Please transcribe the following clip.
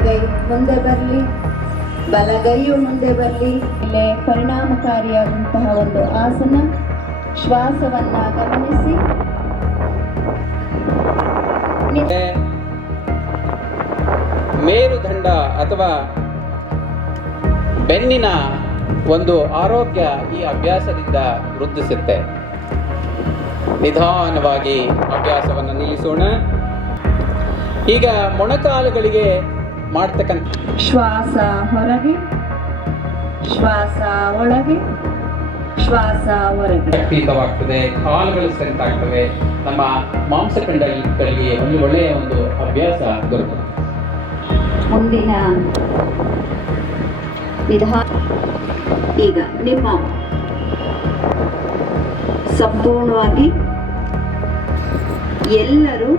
ಎಡಗೈ ಮುಂದೆ ಬರಲಿ, ಬಲಗೈಯು ಮುಂದೆ ಬರಲಿ. ಇಲ್ಲೇ ಪರಿಣಾಮಕಾರಿಯಾದಂತಹ ಒಂದು ಆಸನ. ಶ್ವಾಸವನ್ನ ಗಮನಿಸಿ. ಮೇರುದಂಡ ಅಥವಾ ಬೆನ್ನಿನ ಒಂದು ಆರೋಗ್ಯ ಈ ಅಭ್ಯಾಸದಿಂದ ವೃದ್ಧಿಸುತ್ತೆ. ನಿಧಾನವಾಗಿ ಅಭ್ಯಾಸವನ್ನು ನಿಲ್ಲಿಸೋಣ. ಈಗ ಮೊಣಕಾಲುಗಳಿಗೆ ಮಾಡ್ತಕ್ಕಂಥ ಶ್ವಾಸ ಹೊರಗೆ, ಶ್ವಾಸ ಒಳಗೆ, ಶ್ವಾಸ ಹೊರಗೆ. ಶಕ್ತಿಯುತವಾಗ್ತದೆ, ಕಾಲುಗಳು ಸ್ಟ್ರೆಂತ್ ಆಗ್ತವೆ, ನಮ್ಮ ಮಾಂಸಖಂಡಗಳಿಗೆ ಒಂದು ಒಳ್ಳೆಯ ಒಂದು ಅಭ್ಯಾಸ ದೊರಕುತ್ತೆ. ಮುಂದಿನ ವಿಧಾನ. ಈಗ ನಿಮ್ಮ ಸಂಪೂರ್ಣವಾಗಿ ಎಲ್ಲರೂ